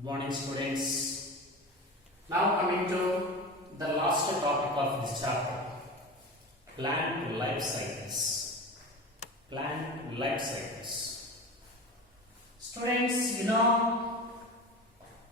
Good morning, students. Now coming to the last topic of this chapter, plant life cycles. Plant life cycles. Students,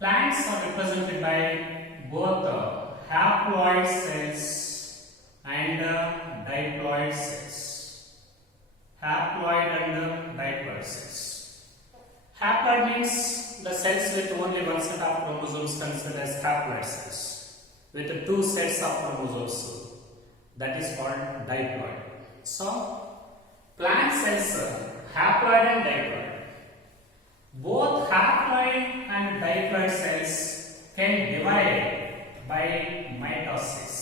plants are represented by both haploid cells and diploid cells. Haploid and diploid cells. Haploid means the cells with only one set of chromosomes considered as haploid cells. With two sets of chromosomes, that is called diploid. So, plant cells, haploid and diploid. Both haploid and diploid cells can divide by mitosis.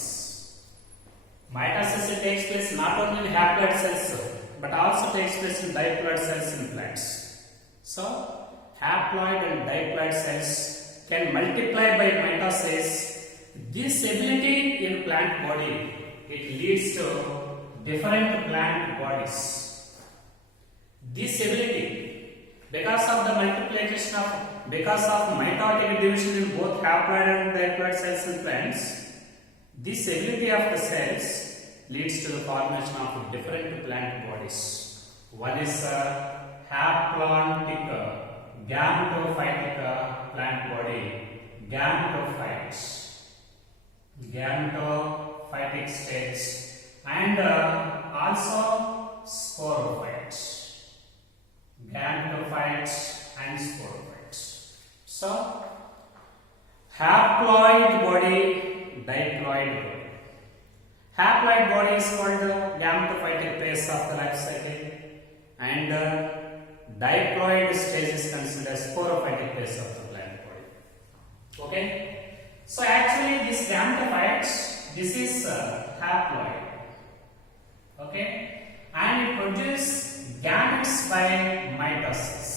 Mitosis takes place not only in haploid cells but also takes place in diploid cells in plants. So, haploid and diploid cells can multiply by mitosis. This ability in plant body, it leads to different plant bodies. This ability, because of the multiplication because of mitotic division in both haploid and diploid cells in plants, this ability of the cells leads to the formation of different plant bodies. One is haplontic gametophytic plant body, gametophytic states, and also sporophytes, gametophytes and sporophytes. So, haploid body, diploid body. Haploid body is called the gametophytic phase of the life cycle, and diploid stage is considered as sporophytic phase of the plant body. Okay? So actually this gametophytes, this is haploid. Okay? And it produces gametes by mitosis.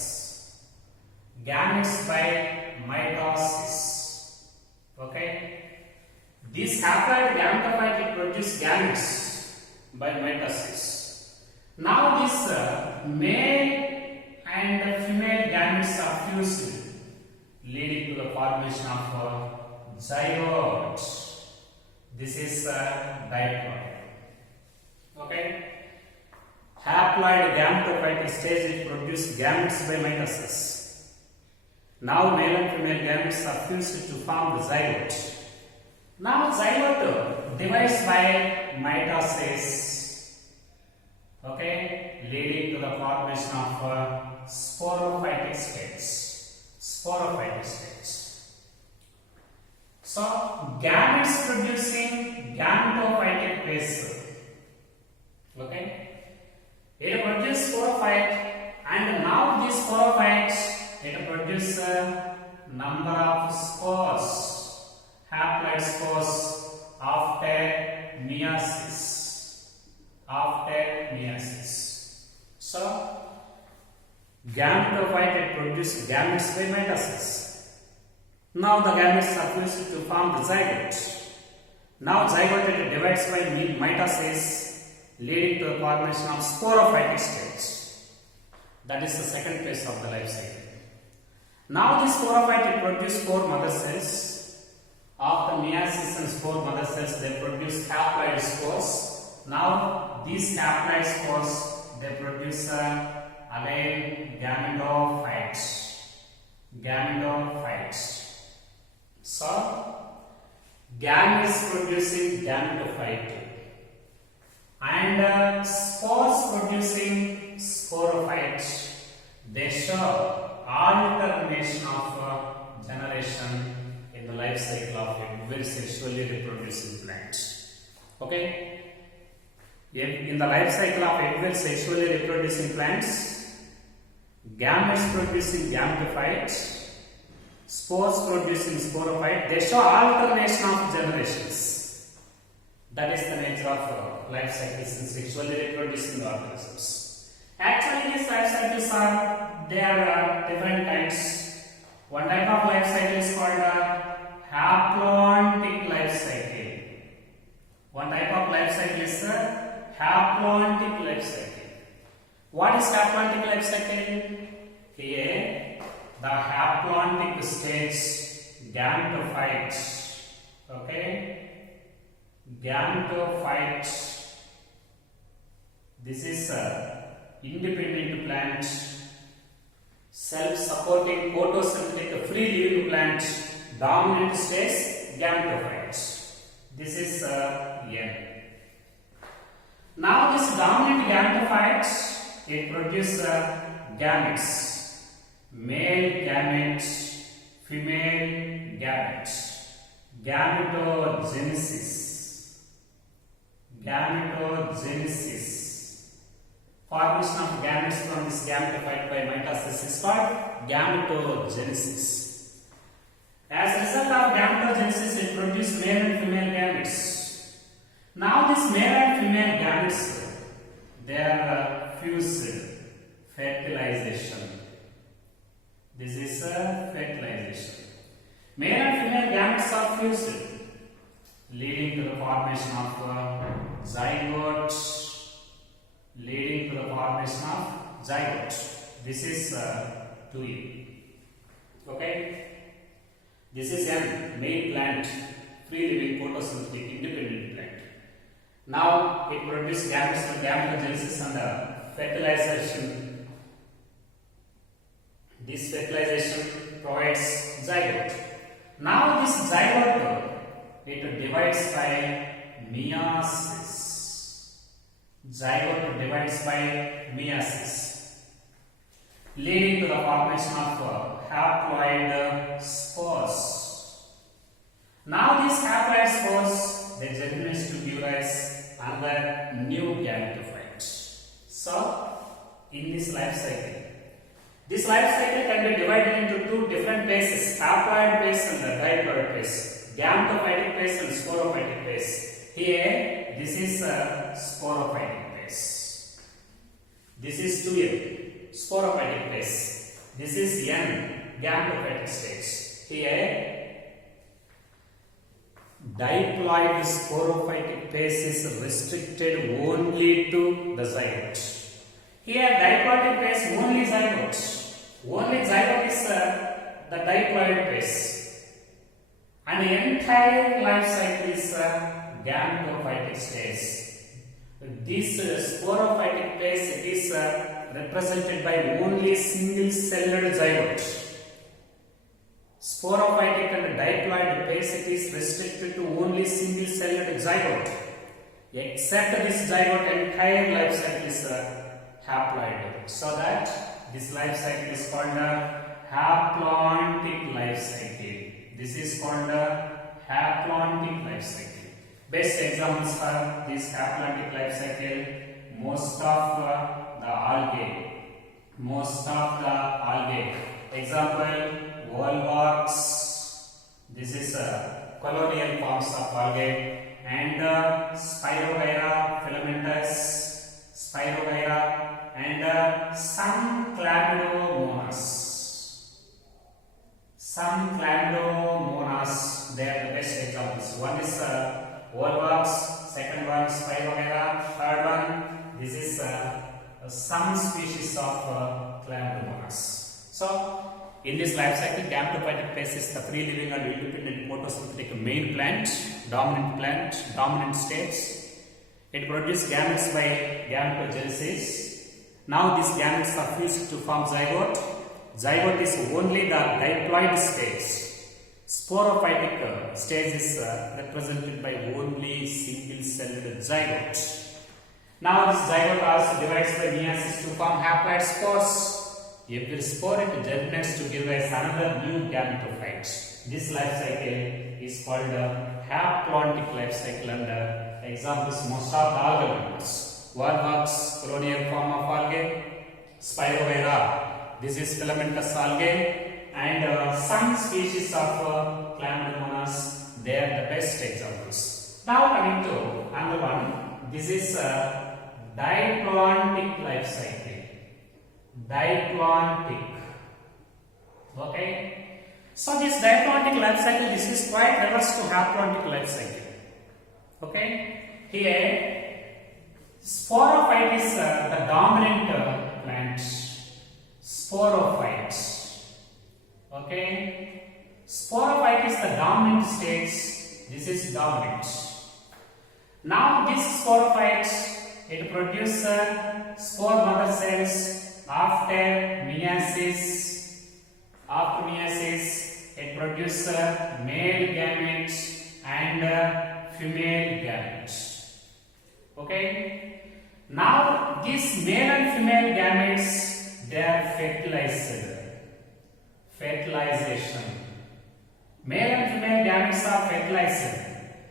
Gametes by mitosis. Okay? This haploid gametophyte, it produces gametes by mitosis. Now this male and female gametes are fused, leading to the formation of zygote. This is diploid. Okay? Haploid gametophytic stage, it produces gametes by mitosis. Now male and female gametes are fused to form the zygote. Now zygote divides by mitosis. Okay? Leading to the formation of sporophytic states. Sporophytic states. So, gametes producing gametophytic phase. Okay? It produces sporophyte, and now these sporophytes, it produces a number of spores, haploid spores after meiosis. After meiosis. So, gametophyte, it produces gametes by mitosis. Now the gametes are fused to form the zygote. Now zygote, it divides by mitosis, leading to the formation of sporophytic states. That is the second phase of the life cycle. Now this sporophyte, it produces four mother cells. After meiosis and spore mother cells, they produce haploid spores. Now these haploid spores, they produce again gametophytes. So, gametes producing gametophyte and spores producing sporophyte. They show alternation of generation in the life cycle of a very sexually reproducing plant. Okay? In the life cycle of every sexually reproducing plants, gametes producing gametophyte, spores producing sporophyte, they show alternation of generations. That is the nature of life cycles in sexually reproducing organisms. Actually, these life cycles are different kinds. One type of life cycle is called haplontic life cycle. One type of life cycle is haplontic life cycle. What is haplontic life cycle? Here, the the haplontic stage gametophyte. Okay, gametophyte. This is a independent plant, self-supporting photosynthetic free living plant, dominant stage gametophyte. This is N. Now this dominant gametophyte, it produces gametes, male gamete, female gamete, gametogenesis, gametogenesis. Formation of gametes from this gametophyte by mitosis is called gametogenesis. As a result of gametogenesis, it produces male and female gametes. Now, this male and female gametes, they are fused, fertilization. This is fertilization. Male and female gametes are fused, leading to the formation of zygote. Leading to the formation of zygote. This is 2E. Okay. This is a male plant, free living photosynthetic independent plant. Now it produces gametes and gametogenesis and fertilization. This fertilization provides zygote. Now this zygote, it divides by meiosis. Zygote divides by meiosis, leading to the formation of haploid spores. Now these haploid spores, they germinate to give rise another new gametophyte. So in this life cycle can be divided into two different phases: haploid phase and the diploid phase, gametophytic phase and sporophytic phase. Here, this is a sporophytic phase. This is 2N, sporophytic phase. This is N, gametophytic stage. Here, diploid sporophytic phase is restricted only to the zygote. Here, diploidic phase only zygote. Only zygote is the diploid phase. And the entire life cycle is gametophytic stage. This sporophytic phase, it is represented by only single-celled zygote. Sporophytic and diploid phase, it is restricted to only single-celled zygote. Except this zygote, entire life cycle is haploid. So that this life cycle is called a haplontic life cycle. This is called a haplontic life cycle. Best examples for this haplontic life cycle: most of the algae. Example: volvox. This is colonial forms of algae, and Spirogyra filamentous, and some chlamydomonas. They are the best examples. One is volvox, second one Spirogyra, third one, this is some species of chlamydomonas. So, in this life cycle, gametophytic phase is the free living and independent photosynthetic main plant, dominant stage. It produces gametes by gametogenesis. Now these gametes are fused to form zygote. Zygote is only the diploid stage. Sporophytic stage is represented by only single-celled zygote. Now this zygote also divides by meiosis to form haploid spores. Every spore it germinates to give rise another new gametophyte. This life cycle is called a haplontic life cycle, and examples most of the algal members. Volvox, colonial form of algae; Spirogyra, this is filamentous algae, and some species of chlamydomonas. They are the best examples. Now coming to another one. This is a diplontic life cycle. Diplontic. Okay. So this diplontic life cycle, this is quite reverse to haplontic life cycle. Okay. Here, sporophyte is the dominant plant. Sporophyte. Okay, sporophyte is the dominant stage. This is dominant. Now this sporophyte, it produces spore mother cells after meiosis. After meiosis, it produces male gametes and female gametes. Okay. Now these male and female gametes, they are fertilized. Fertilization. Male and female gametes are fertilized,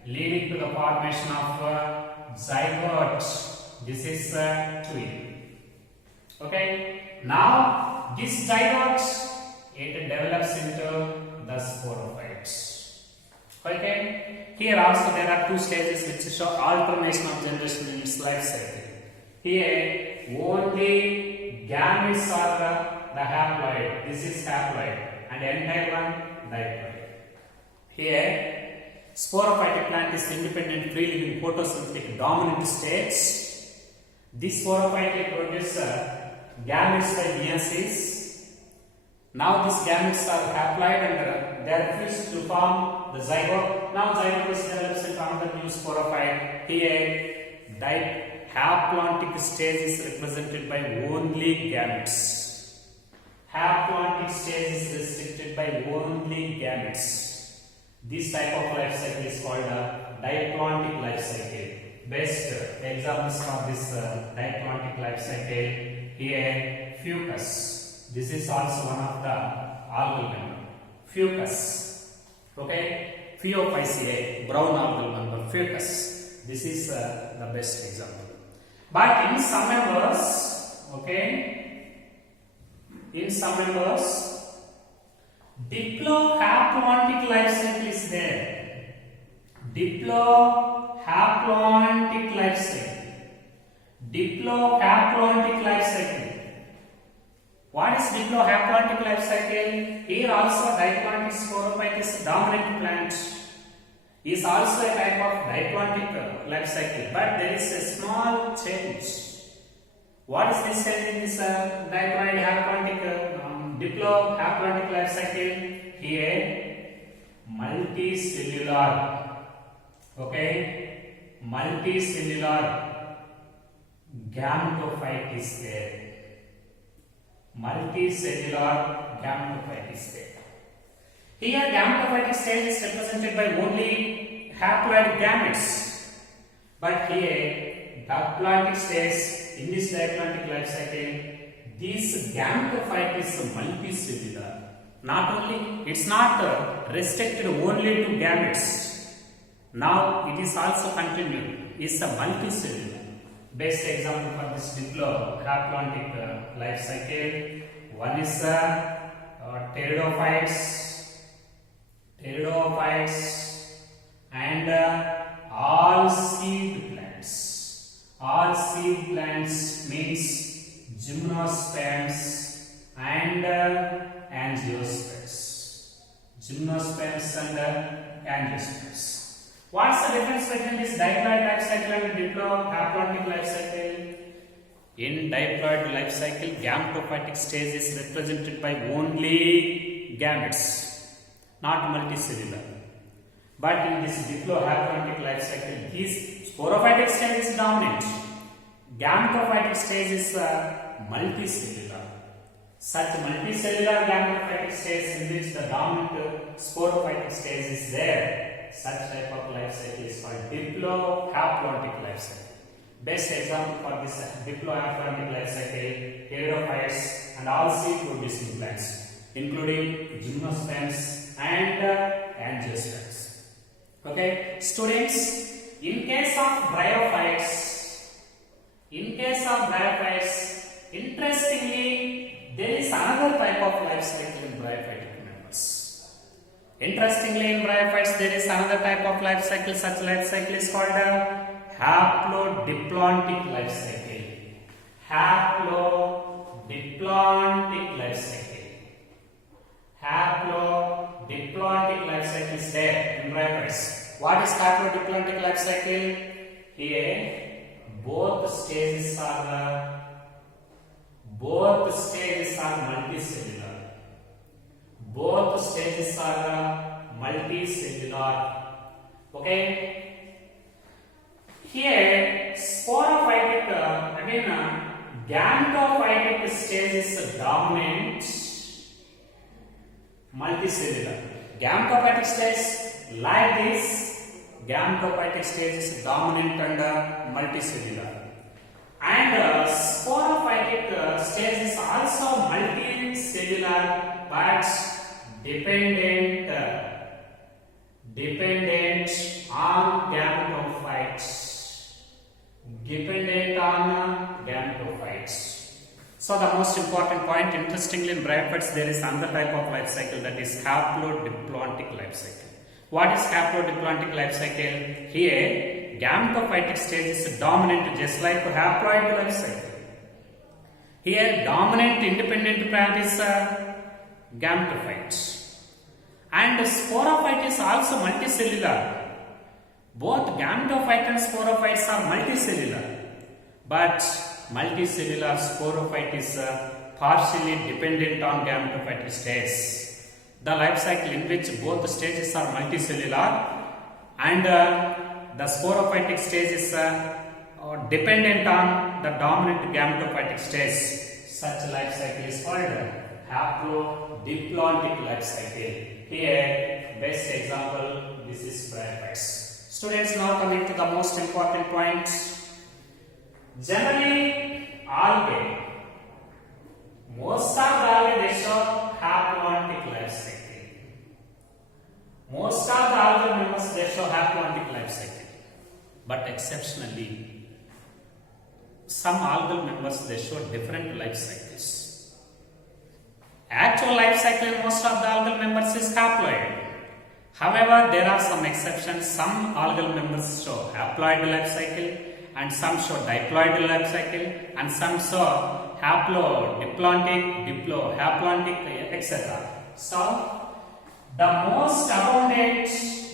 leading to the formation of zygote. This is twin. Okay. Now this zygote, it develops into the sporophytes. Okay. Here also there are two stages which show alternation of generation in its life cycle. Here only gametes are the haploid. This is haploid, and entire one diploid. Here, sporophytic plant is independent, free living, photosynthetic, dominant stage. This sporophyte produces gametes by meiosis. Now these gametes are haploid and they are fused to form the zygote. Now zygote is develops into another new sporophyte. Here, haplontic stage is represented by only gametes. Haplontic stage is restricted by only gametes. This type of life cycle is called a diplontic life cycle. Best examples for this diplontic life cycle here, fucus. This is also one of the algal member. Fucus. Okay, Phaeophyceae, brown algal member, fucus. This is the best example. But in some members, okay, in some members, diplohaplontic life cycle is there. Diplohaplontic life cycle. Diplohaplontic life cycle. What is diplohaplontic life cycle? Here also diplontic sporophyte is dominant plant. Is also a type of diplontic life cycle, but there is a small change. What is this change in this diploid haplontic diplohaplontic life cycle? Here, multicellular. Okay, multicellular gametophyte is there. Multicellular gametophyte is there. Here, gametophytic stage is represented by only haploid gametes. But here, diploidic stage, in this diplontic life cycle, this gametophyte is multicellular. Not only, it's not restricted only to gametes. Now, it is also continued. It's a multicellular. Best example for this diplohaplontic life cycle, one is pteridophytes. Pteridophytes and all seed plants. All seed plants means gymnosperms and angiosperms. Gymnosperms and angiosperms. What's the difference between this diploid life cycle and diplohaplontic life cycle? In diploid life cycle, gametophytic stage is represented by only gametes, not multicellular. But in this diplohaplontic life cycle, this sporophytic stage is dominant. Gametophytic stage is multicellular. Such multicellular gametophytic stage in which the dominant sporophytic stage is there, such type of life cycle is called diplohaplontic life cycle. Best example for this diplohaplontic life cycle, pteridophytes and all seed producing plants, including gymnosperms and angiosperms. Okay, students, in case of bryophytes, interestingly, there is another type of life cycle in bryophytic members. Interestingly, in bryophytes, there is another type of life cycle. Such life cycle is called a haplodiplontic life cycle. Haplodiplontic life cycle. Haplodiplontic life cycle is there in bryophytes. What is haplodiplontic life cycle? Here, both stages are multicellular. Both both stages are multicellular. Okay. Here, sporophytic, gametophytic stage is dominant, multicellular. Gametophytic stage like this, gametophytic stage is dominant and multicellular. And sporophytic stage is also multicellular but dependent on gametophytes. Dependent on gametophytes. So the most important point, interestingly in bracteoles there is another type of life cycle, that is haplodiplontic life cycle. What is haplodiplontic life cycle? Here gametophytic stage is dominant just like haploid life cycle. Here dominant independent plant is gametophyte. And sporophyte is also multicellular. Both gametophyte and sporophytes are multicellular, but multicellular sporophyte is partially dependent on gametophytic stage. The life cycle in which both stages are multicellular and the sporophytic stage is dependent on the dominant gametophytic stage. Such life cycle is called haplodiplontic life cycle. Here, best example, this is bracteoles. Students, now coming to the most important point. Generally, algae, most of the algae they show haplontic life cycle. Most of the algae members they show haplontic life cycle. But exceptionally, some algal members they show different life cycles. Actual life cycle in most of the algal members is haploid. However, there are some exceptions. Some algal members show haploid life cycle and some show diploid life cycle and some show haplodiplontic, haplontic, etc. So, the most abundant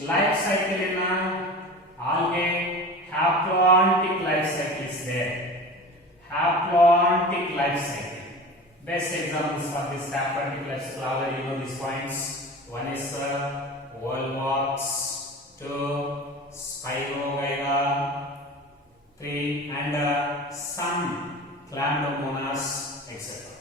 life cycle in algae, haplontic life cycle is there. Haplontic life cycle. Best examples for this haplontic life cycle, already you know these points. One is Volvox, 2 Spirogyra, 3 and some Chlamydomonas, etc.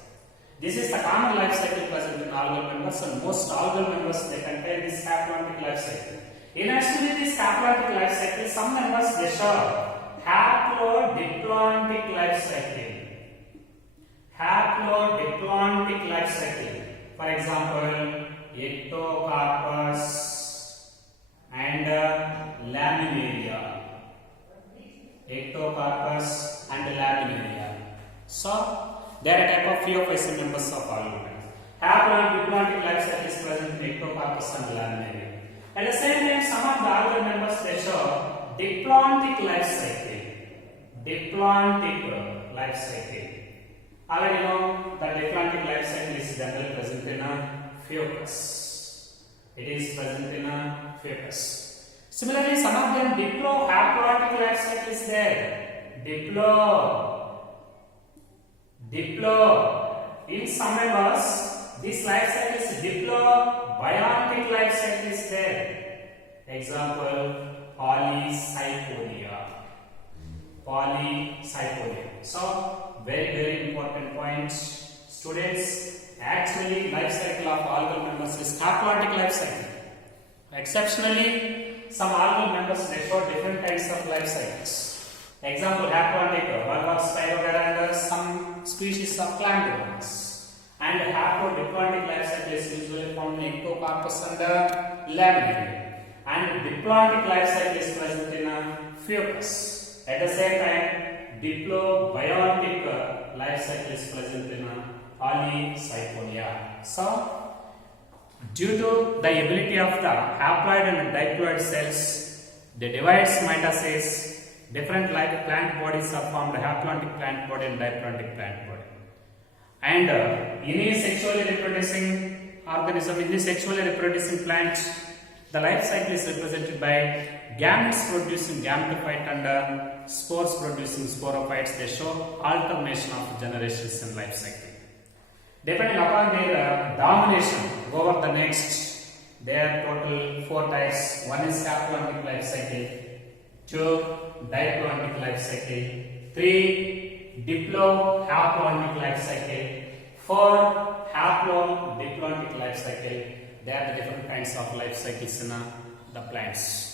This is the common life cycle present in algal members, and most algal members they contain this haplontic life cycle. In addition to this haplontic life cycle, some members they show haplodiplontic life cycle. Haplodiplontic life cycle. For example, Ectocarpus and Laminaria. Ectocarpus and Laminaria. So, they are a type of phaeophysin members of algal members. Haplodiplontic life cycle is present in Ectocarpus and Laminaria. At the same time, some of the algal members they show diplontic life cycle. Diplontic life cycle. Already you know that diplontic life cycle is generally present in a Fucus. It is present in a Fucus. Similarly, some of them diplohaplotic life cycle is there. Diplo. In some members, this life cycle is diplobiontic life cycle is there. Example, Polycypodia. So, very important point. Students, actually life cycle of algal members is haplontic life cycle. Exceptionally, some algal members they show different kinds of life cycles. Example, haplontic, Volvox, Spirogyra and some species of Chlamydomonas. And haplodiplontic life cycle is usually found in Ectocarpus and Laminaria. And diplontic life cycle is present in a Fucus. At the same time, diplobiontic life cycle is present in a Polycypodia. So, due to the ability of the haploid and diploid cells, they divide mitosis. Different plant bodies are formed: haplontic plant body and diplontic plant body. And in a sexually reproducing organism, in a sexually reproducing plant, the life cycle is represented by gametes producing gametophyte and spores producing sporophytes. They show alternation of generations in life cycle. Depending upon their domination, Go over the next. There are total 4 types. One is haplontic life cycle, 2 diplontic life cycle, 3 diplohaplontic life cycle, 4 haplodiplontic life cycle. There are the different kinds of life cycles in the plants.